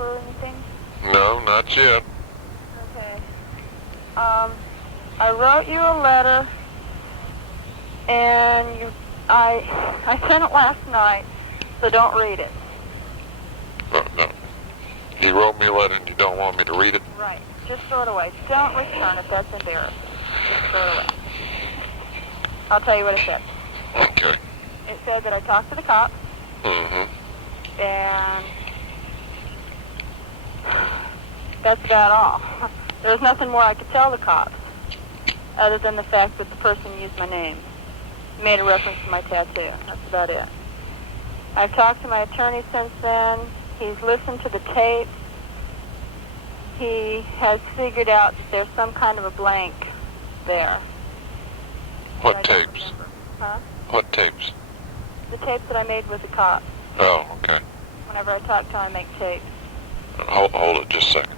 or anything? No, not yet. Okay. I wrote you a letter, and I sent it last night, so don't read it. No. You wrote me a letter and you don't want me to read it? Right. Just throw it away. Don't return it. That's embarrassing. Just throw it away. I'll tell you what it said. Okay. It said that I talked to the cops, and that's about all. There was nothing more I could tell the cops, other than the fact that the person used my name, made a reference to my tattoo. That's about it. I've talked to my attorney since then. He's listened to the tape. He has figured out that there's some kind of a blank there. What tapes? Huh? What tapes? The tapes that I made with the cops. Oh, okay. Whenever I talk to him, I make tapes. Hold it just a second.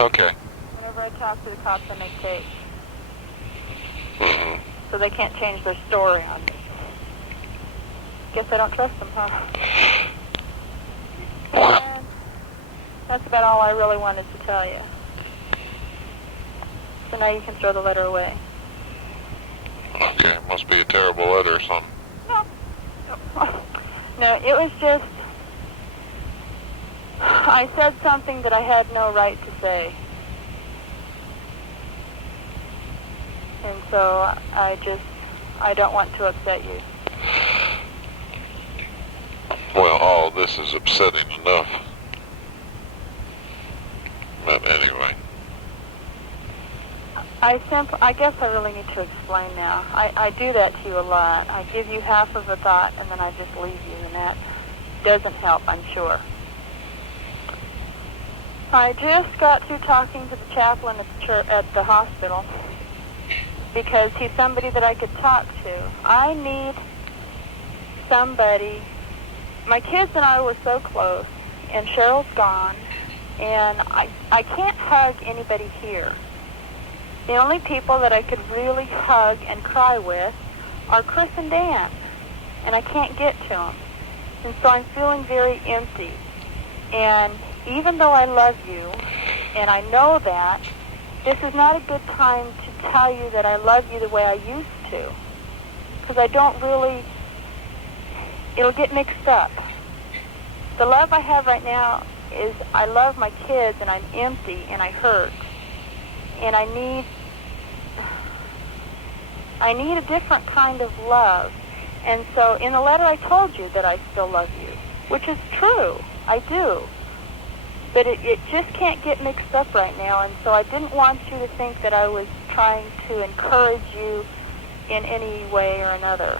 Okay. Whenever I talk to the cops, I make tapes. Mm-hmm. So they can't change their story on me. Guess I don't trust them, huh? And that's about all I really wanted to tell you. So now you can throw the letter away. Okay, it must be a terrible letter or something. No, it was just... I said something that I had no right to say. And so I don't want to upset you. Well, all this is upsetting enough. But anyway. I guess I really need to explain now. I do that to you a lot. I give you half of a thought and then I just leave you, and that doesn't help, I'm sure. I just got through talking to the chaplain at the hospital because he's somebody that I could talk to. I need somebody. My kids and I were so close, and Cheryl's gone, and I can't hug anybody here. The only people that I could really hug and cry with are Chris and Dan, and I can't get to them. And so I'm feeling very empty. And even though I love you, and I know that, this is not a good time to tell you that I love you the way I used to. Because I don't really, it'll get mixed up. The love I have right now is I love my kids, and I'm empty, and I hurt. And I need a different kind of love. And so in the letter I told you that I still love you, which is true. I do. But it just can't get mixed up right now, and so I didn't want you to think that I was trying to encourage you in any way or another.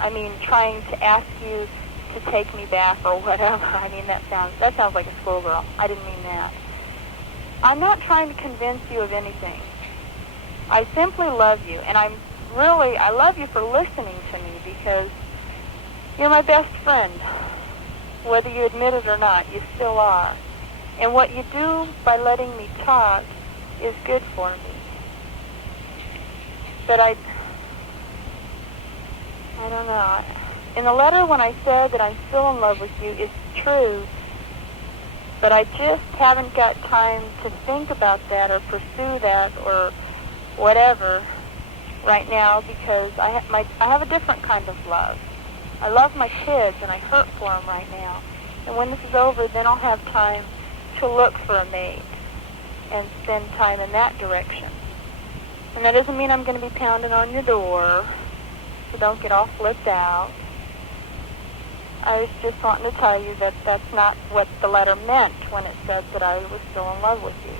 I mean, trying to ask you to take me back or whatever. I mean, that sounds like a schoolgirl. I didn't mean that. I'm not trying to convince you of anything. I simply love you, and I love you for listening to me because you're my best friend. Whether you admit it or not, you still are. And what you do by letting me talk is good for me. But I don't know. In the letter when I said that I'm still in love with you, it's true. But I just haven't got time to think about that or pursue that or whatever right now because I have a different kind of love. I love my kids and I hurt for them right now. And when this is over, then I'll have time to look for a mate and spend time in that direction. And that doesn't mean I'm going to be pounding on your door, so don't get all flipped out. I was just wanting to tell you that that's not what the letter meant when it said that I was still in love with you.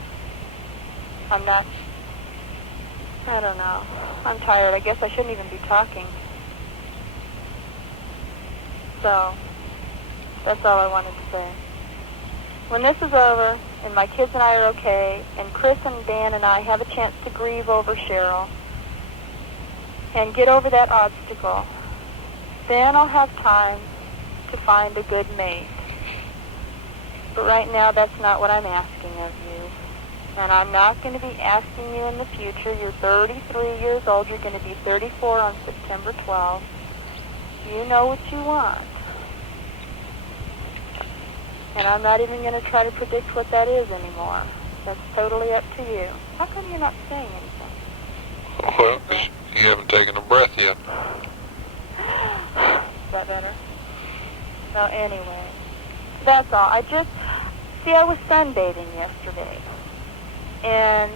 I'm not, I don't know. I'm tired. I guess I shouldn't even be talking. So, that's all I wanted to say. When this is over, and my kids and I are okay, and Chris and Dan and I have a chance to grieve over Cheryl, and get over that obstacle, then I'll have time to find a good mate. But right now, that's not what I'm asking of you. And I'm not going to be asking you in the future. You're 33 years old. You're going to be 34 on September 12th. You know what you want. And I'm not even going to try to predict what that is anymore. That's totally up to you. How come you're not saying anything? Well, 'cause you haven't taken a breath yet. Is that better? Well, anyway, that's all. I was sunbathing yesterday. And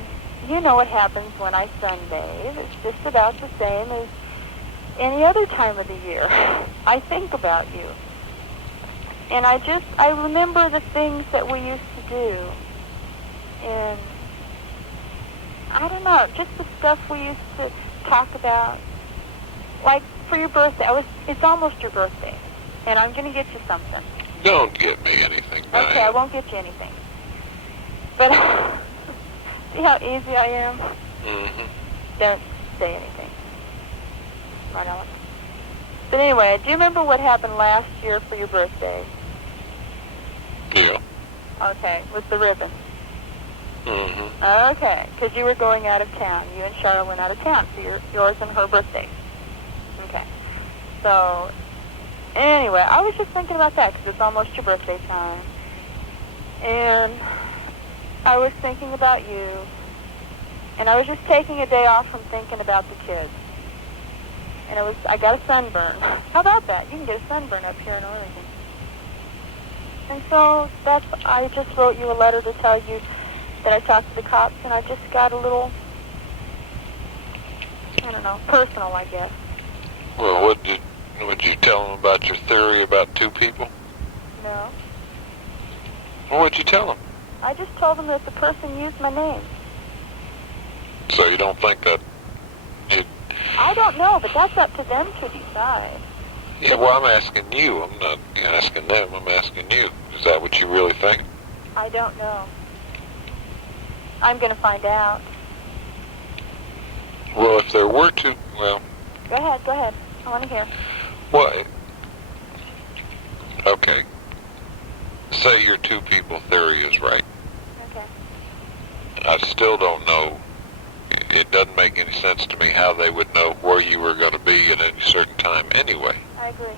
you know what happens when I sunbathe. It's just about the same as any other time of the year. I think about you. And I remember the things that we used to do. And I don't know, just the stuff we used to talk about. Like for your birthday, it's almost your birthday. And I'm going to get you something. Don't get me anything, Diane. Okay, I won't get you anything. But see how easy I am? Mm-hmm. Don't say anything. Right on. But anyway, do you remember what happened last year for your birthday? Yeah. Okay, with the ribbon. Mm-hmm. Okay, because you were going out of town. You and Charlotte went out of town for yours and her birthday. Okay. So, anyway, I was just thinking about that because it's almost your birthday time. And I was thinking about you. And I was just taking a day off from thinking about the kids. And I got a sunburn. How about that? You can get a sunburn up here in Oregon. And so I just wrote you a letter to tell you that I talked to the cops, and I just got a little, I don't know, personal, I guess. Well, would you tell them about your theory about two people? No. Well, what'd you tell them? I just told them that the person used my name. So you don't think that I don't know, but that's up to them to decide. Yeah, well, I'm asking you. I'm not asking them. I'm asking you. Is that what you really think? I don't know. I'm going to find out. Well, if there were two, well... Go ahead. I want to hear. Well, okay. Say your two people theory is right. Okay. I still don't know. It doesn't make any sense to me how they would know where you were going to be at any certain time anyway. I agree.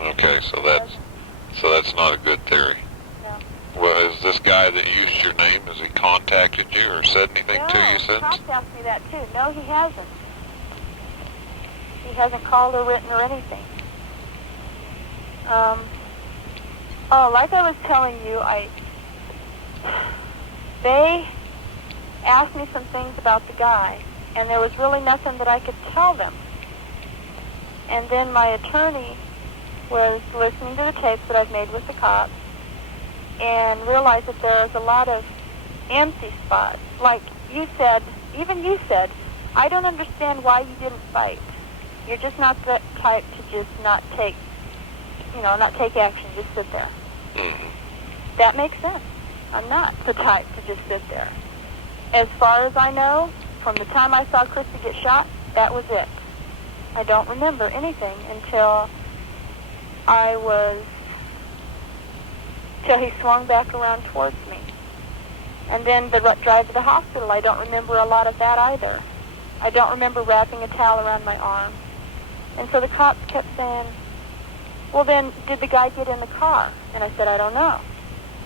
Okay, so that's not a good theory. No. Well, is this guy that used your name, has he contacted you or said anything to you since? No, Cops asked me that too. No, he hasn't. He hasn't called or written or anything. Like I was telling you, they asked me some things about the guy, and there was really nothing that I could tell them. And then my attorney was listening to the tapes that I've made with the cops and realized that there's a lot of empty spots. Like you said, even you said, I don't understand why you didn't fight. You're just not the type to just not take action, just sit there. Mm-hmm. That makes sense. I'm not the type to just sit there. As far as I know, from the time I saw Christy get shot, that was it. I don't remember anything until he swung back around towards me. And then the drive to the hospital, I don't remember a lot of that either. I don't remember wrapping a towel around my arm. And so the cops kept saying, well then, did the guy get in the car? And I said, I don't know.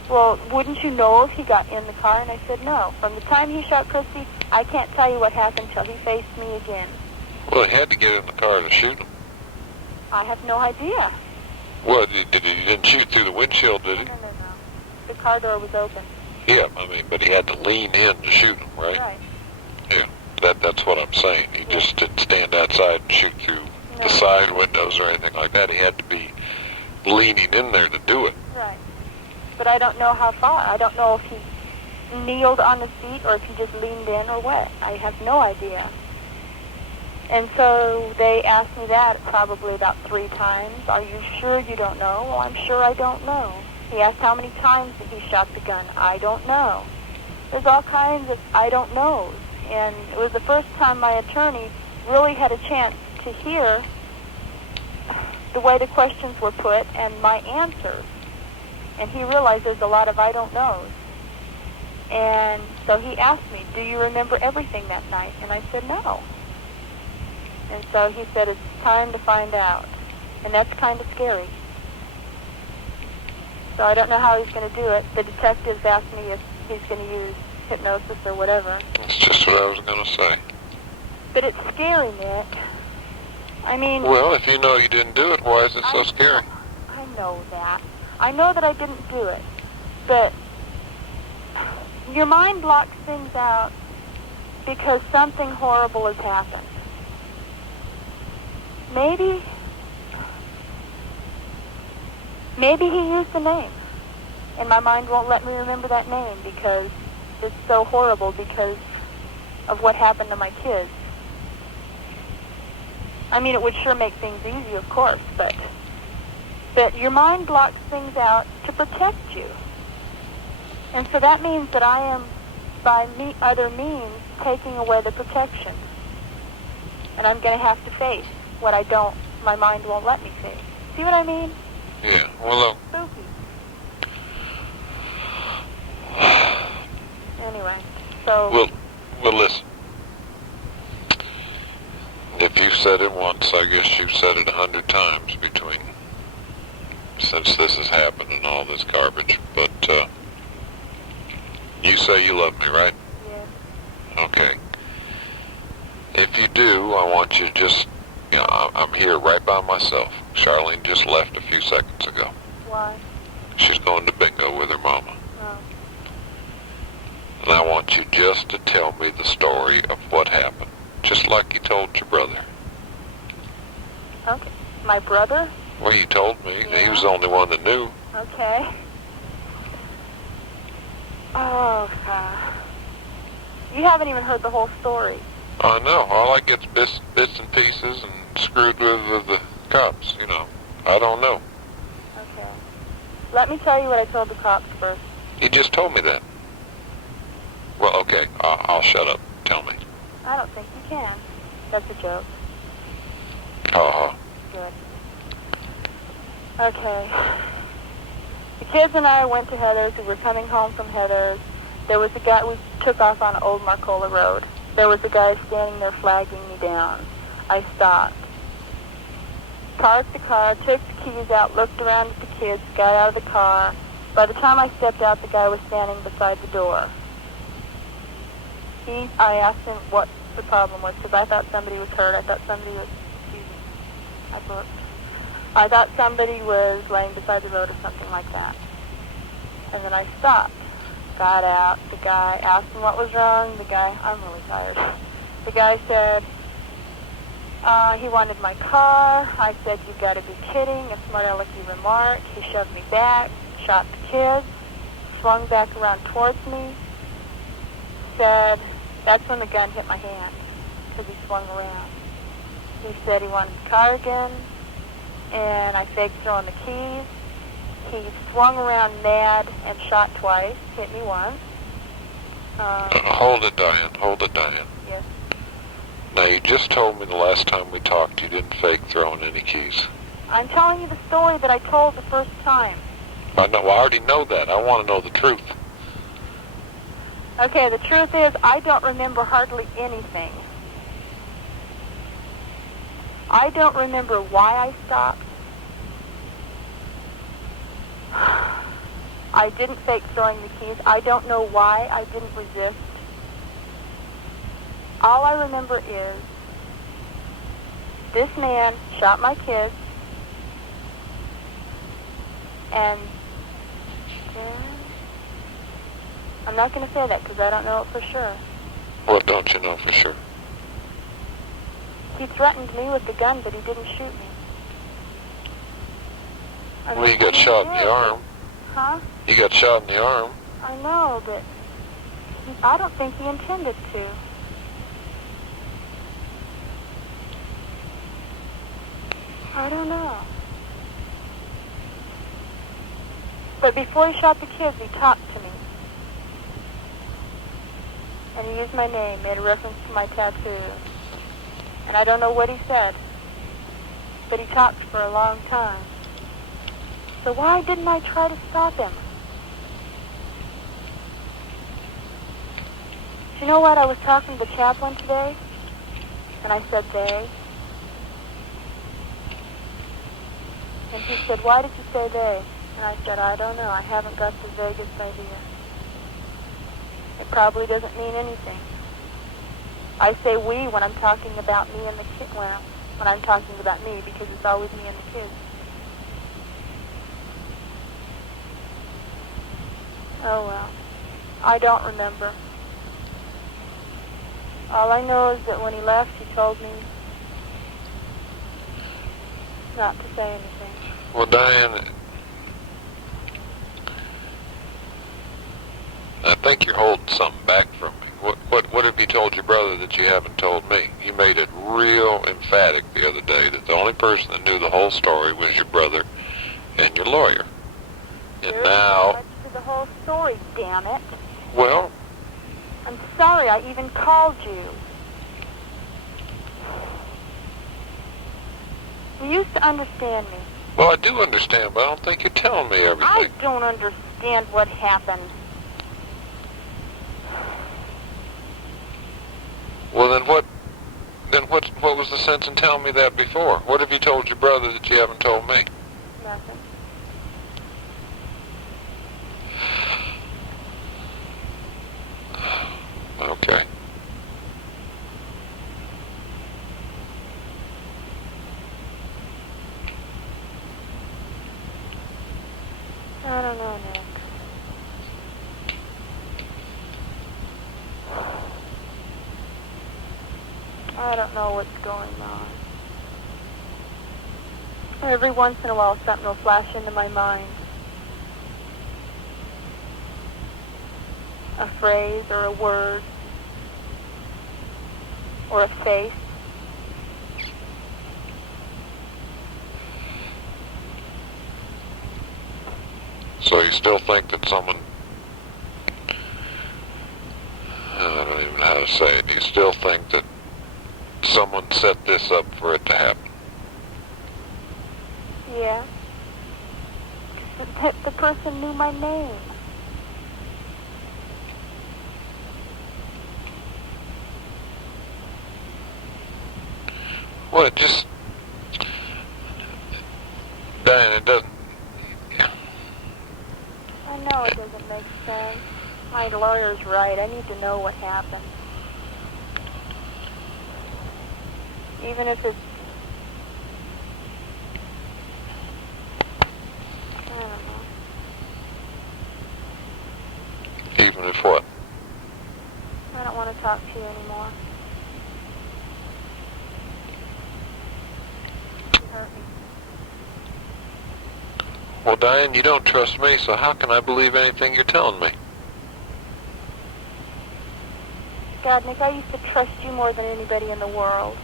Well, wouldn't you know if he got in the car? And I said, no. From the time he shot Christy, I can't tell you what happened till he faced me again. Well, he had to get in the car to shoot him. I have no idea. Well, he didn't shoot through the windshield, did he? No. The car door was open. Yeah, but he had to lean in to shoot him, right? Right. Yeah, that's what I'm saying. He just didn't stand outside and shoot through the side windows or anything like that. He had to be leaning in there to do it. Right. But I don't know how far. I don't know if he kneeled on the seat or if he just leaned in or what. I have no idea. And so they asked me that probably about 3 times. Are you sure you don't know? Well, I'm sure I don't know. He asked how many times that he shot the gun. I don't know. There's all kinds of I don't knows. And it was the first time my attorney really had a chance to hear the way the questions were put and my answers. And he realized there's a lot of I don't knows. And so he asked me, do you remember everything that night? And I said, no. And so he said, it's time to find out. And that's kind of scary. So I don't know how he's going to do it. The detectives asked me if he's going to use hypnosis or whatever. That's just what I was going to say. But it's scary, Nick. I mean... Well, if you know you didn't do it, why is it so scary? I know that. I know that I didn't do it. But your mind blocks things out because something horrible has happened. Maybe he used the name, and my mind won't let me remember that name because it's so horrible because of what happened to my kids. I mean, it would sure make things easy, of course, but your mind blocks things out to protect you. And so that means that I am, by other means, taking away the protection. And I'm going to have to face what my mind won't let me face. See what I mean? Yeah, well, Spooky. Anyway, so... Well, listen. If you said it once, I guess you've said it 100 times since this has happened and all this garbage. But, you say you love me, right? Yes. Okay. If you do, I want you to just, I'm here right by myself. Charlene just left a few seconds ago. Why? She's going to bingo with her mama. Oh. And I want you just to tell me the story of what happened, just like you told your brother. Okay. My brother? Well, you told me. Yeah. He was the only one that knew. Okay. Oh, God. You haven't even heard the whole story. I know. All I get's bits and pieces and screwed with the cops, I don't know. Okay. Let me tell you what I told the cops first. You just told me that. Well, okay. I'll shut up. Tell me. I don't think you can. That's a joke. Good. Okay. The kids and I went to Heather's. We were coming home from Heather's. There was a guy, we took off on Old Marcola Road. There was a guy standing there flagging me down. I stopped. Parked the car, took the keys out, looked around at the kids, got out of the car. By the time I stepped out, the guy was standing beside the door. I asked him what the problem was, because I thought somebody was hurt. I thought somebody was, I thought somebody was laying beside the road or something like that. And then I stopped, got out. The guy asked him what was wrong. I'm really tired. The guy said, he wanted my car. I said, you've got to be kidding, a smart alecky remark. He shoved me back, shot the kids, swung back around towards me, said, that's when the gun hit my hand, because he swung around. He said he wanted the car again, and I faked throwing the keys. He swung around mad and shot twice, hit me once. Hold it, Diane. Yes. Now, you just told me the last time we talked you didn't fake throwing any keys. I'm telling you the story that I told the first time. I already know that. I want to know the truth. Okay, the truth is I don't remember hardly anything. I don't remember why I stopped. I didn't fake throwing the keys. I don't know why I didn't resist. All I remember is this man shot my kids, and I'm not going to say that because I don't know it for sure. What don't you know for sure? He threatened me with the gun, but he didn't shoot me. Well, you got shot in the arm. Huh? You got shot in the arm. I know, but I don't think he intended to. I don't know. But before he shot the kids, he talked to me. And he used my name, made a reference to my tattoo. And I don't know what he said, but he talked for a long time. So why didn't I try to stop him? Do you know what? I was talking to the chaplain today, and I said they. And he said, why did you say they? And I said, I don't know. I haven't got the vaguest idea. It probably doesn't mean anything. I say we when I'm talking about me and the kid. Well, when I'm talking about me, because it's always me and the kids. Oh, well. I don't remember. All I know is that when he left, he told me not to say anything. Well, Diane, I think you're holding something back from me. What have you told your brother that you haven't told me? You made it real emphatic the other day that the only person that knew the whole story was your brother and your lawyer. And There's now... much to the whole story, damn it. Well... I'm sorry I even called you. You used to understand me. Well, I do understand, but I don't think you're telling me everything. I don't understand what happened. Well, then what was the sense in telling me that before? What have you told your brother that you haven't told me? Nothing. Okay. I don't know, Nick. I don't know what's going on. Every once in a while, something will flash into my mind. A phrase or a word or a face. So you still think that someone... I don't even know how to say it. You still think that someone set this up for it to happen? Yeah. The person knew my name. Well, it just... Diane, it doesn't... I know it doesn't make sense. My lawyer's right. I need to know what happened. Even if it's... I don't know. Even if what? I don't want to talk to you anymore. You hurt me. Well, Diane, you don't trust me, so how can I believe anything you're telling me? God, Nick, I used to trust you more than anybody in the world.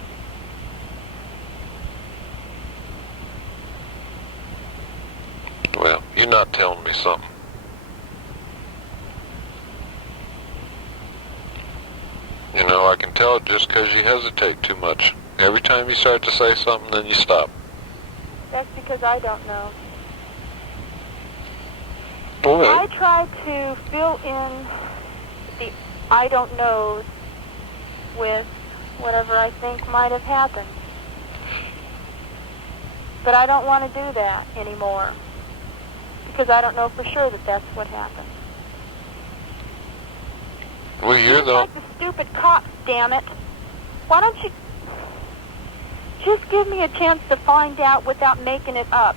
Well, you're not telling me something. You know, I can tell it just because you hesitate too much. Every time you start to say something, then you stop. That's because I don't know. Well, I try to fill in the I don't knows with whatever I think might have happened. But I don't want to do that anymore. Because I don't know for sure that that's what happened. well, you're Just the... like the stupid cops, damn it. Why don't you just give me a chance to find out without making it up?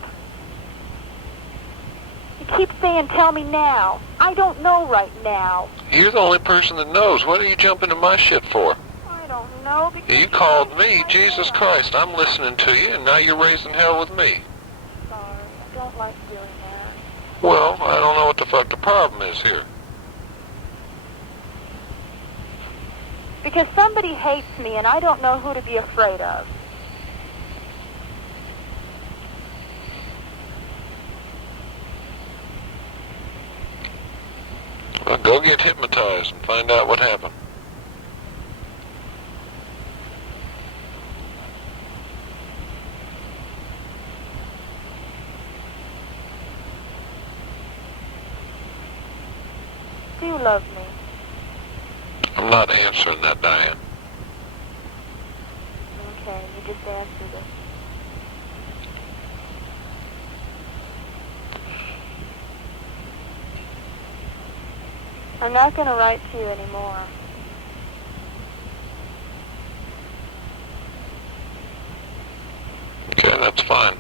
You keep saying, tell me now. I don't know right now. You're the only person that knows. What are you jumping in my shit for? I don't know because You called me, Jesus Christ. I'm listening to you, and now you're raising hell with me. Sorry, I don't like doing that. Well, I don't know what the fuck the problem is here. Because somebody hates me and I don't know who to be afraid of. Well, go get hypnotized and find out what happened. Do you love me? I'm not answering that, Diane. Okay, you just answered it. I'm not going to write to you anymore. Okay, that's fine.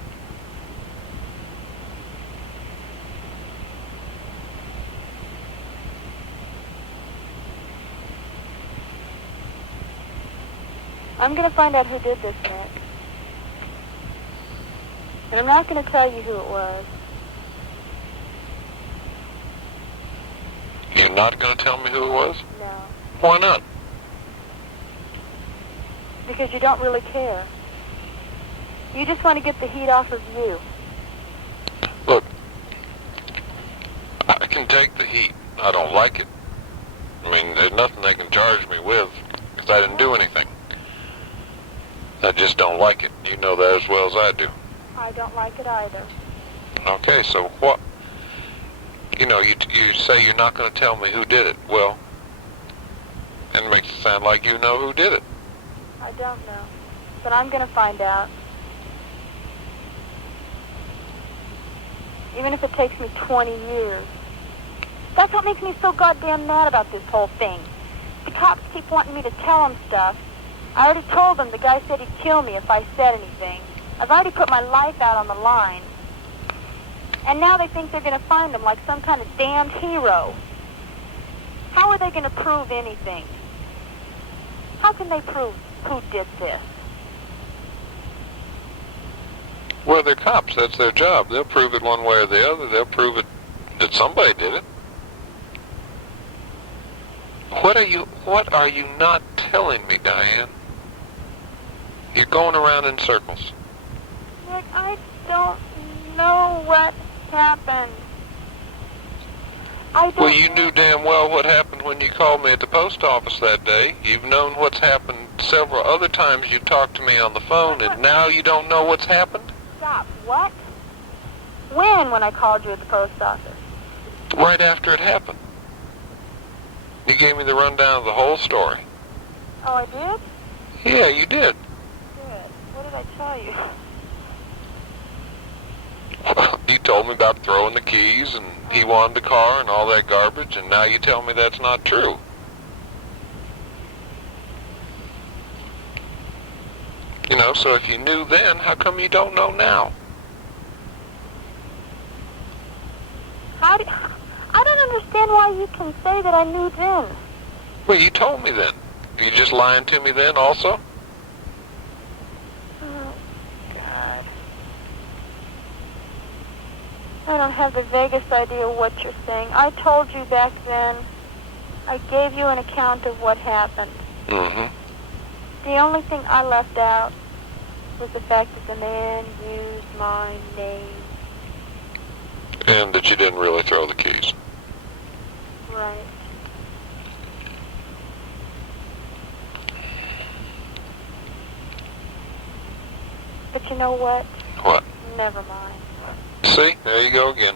I'm going to find out who did this, Nick. And I'm not going to tell you who it was. You're not going to tell me who it was? No. Why not? Because you don't really care. You just want to get the heat off of you. Look, I can take the heat. I don't like it. I mean, there's nothing they can charge me with because I didn't do anything. I just don't like it. You know that as well as I do. I don't like it either. Okay, so what? You know, you say you're not going to tell me who did it. Well, it makes it sound like you know who did it. I don't know. But I'm going to find out. Even if it takes me 20 years. That's what makes me so goddamn mad about this whole thing. The cops keep wanting me to tell them stuff. I already told them the guy said he'd kill me if I said anything. I've already put my life out on the line. And now they think they're going to find him like some kind of damned hero. How are they going to prove anything? How can they prove who did this? Well, they're cops. That's their job. They'll prove it one way or the other. They'll prove it that somebody did it. What are you not telling me, Diane? You're going around in circles. Nick, I don't know what happened. Well, you knew damn well what happened when you called me at the post office that day. You've known what's happened several other times you talked to me on the phone, and now you don't know what's happened? Stop. What? When I called you at the post office? Right after it happened. You gave me the rundown of the whole story. Oh, I did? Yeah, you did. Good. What did I tell you? You told me about throwing the keys, and he wanted the car and all that garbage, and now you tell me that's not true. You know, so if you knew then, how come you don't know now? I don't understand why you can say that I knew then. Well, you told me then. You just lying to me then also? Oh, God. I don't have the vaguest idea what you're saying. I told you back then. I gave you an account of what happened. Mm-hmm. The only thing I left out was the fact that the man used my name. And that you didn't really throw the keys. Right. But you know what? What? Never mind. See? There you go again.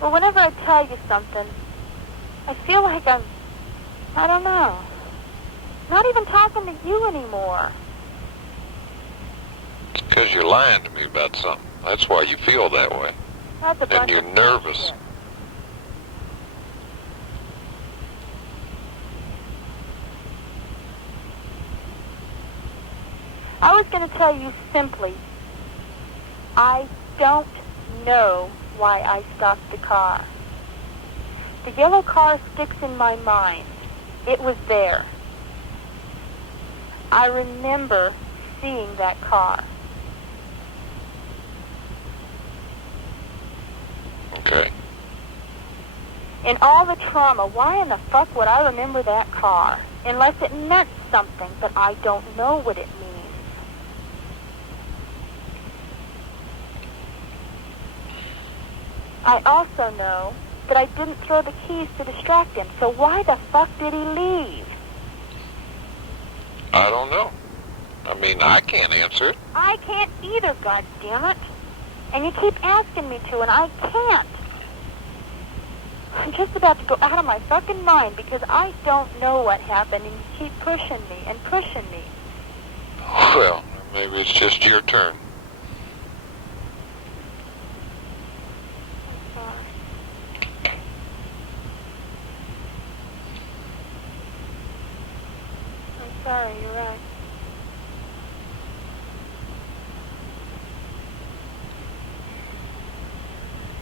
Well, whenever I tell you something, I feel like I don't know, not even talking to you anymore. It's because you're lying to me about something. That's why you feel that way. That's a bunch And you're of nervous. bullshit. I was going to tell you simply, I don't know why I stopped the car. The yellow car sticks in my mind. It was there. I remember seeing that car. Okay. In all the trauma, why in the fuck would I remember that car? Unless it meant something, but I don't know what it means. I also know that I didn't throw the keys to distract him, so why the fuck did he leave? I don't know. I mean, I can't answer it. I can't either, goddammit. And you keep asking me to, and I can't. I'm just about to go out of my fucking mind because I don't know what happened, and you keep pushing me and pushing me. Well, maybe it's just your turn. I'm sorry. I'm sorry, you're right.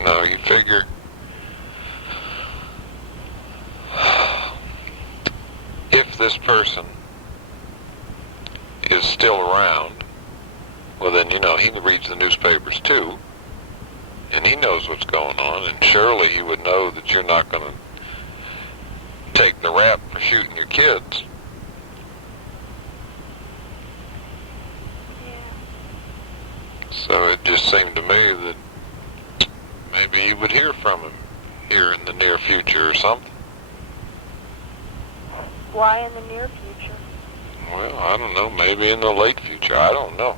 No, you figure if this person is still around, well then, he reads the newspapers too, and he knows what's going on, and surely he would know that you're not going to take the rap for shooting your kids. Yeah. So it just seemed to me that maybe you would hear from him here in the near future or something. Why in the near future? Well, I don't know, maybe in the late future, I don't know.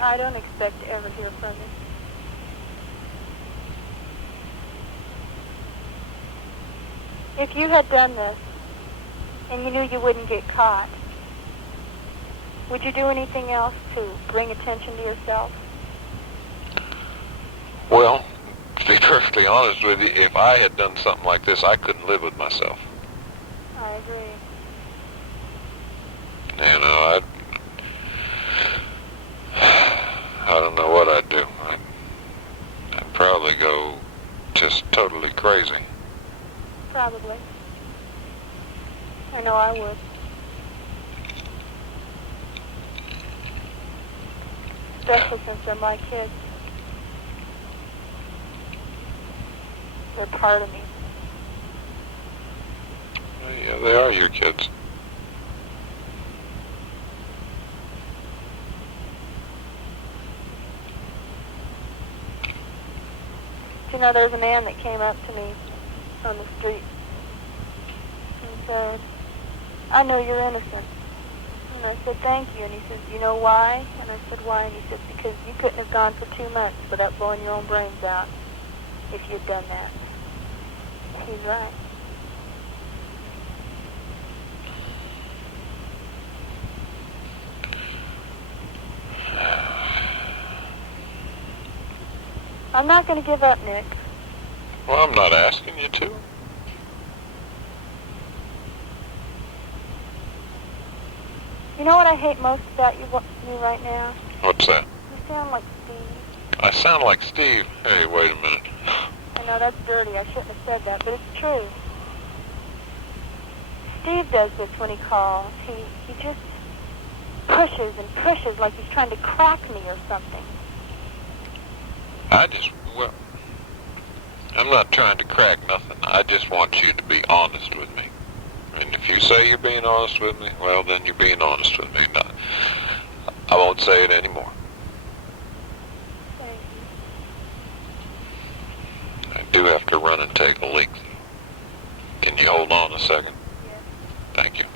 I don't expect to ever hear from him. If you had done this, and you knew you wouldn't get caught, would you do anything else to bring attention to yourself? Well, to be perfectly honest with you, if I had done something like this, I couldn't live with myself. I agree. I don't know what I'd do. I'd probably go just totally crazy. Probably. I know I would. Especially since they're my kids. They're part of me. Well, yeah, they are your kids. There's a man that came up to me on the street and said, I know you're innocent. And I said, thank you. And he said, you know why? And I said, why? And he said, because you couldn't have gone for 2 months without blowing your own brains out if you'd done that. He's right. I'm not going to give up, Nick. Well, I'm not asking you to. You know what I hate most about you right now? What's that? You sound like Steve. I sound like Steve. Hey, wait a minute. I know that's dirty. I shouldn't have said that, but it's true. Steve does this when he calls. He just pushes and pushes like he's trying to crack me or something. I'm not trying to crack nothing. I just want you to be honest with me. And if you say you're being honest with me, well, then you're being honest with me. No, I won't say it anymore. Thank you. I do have to run and take a leak. Can you hold on a second? Yes. Thank you.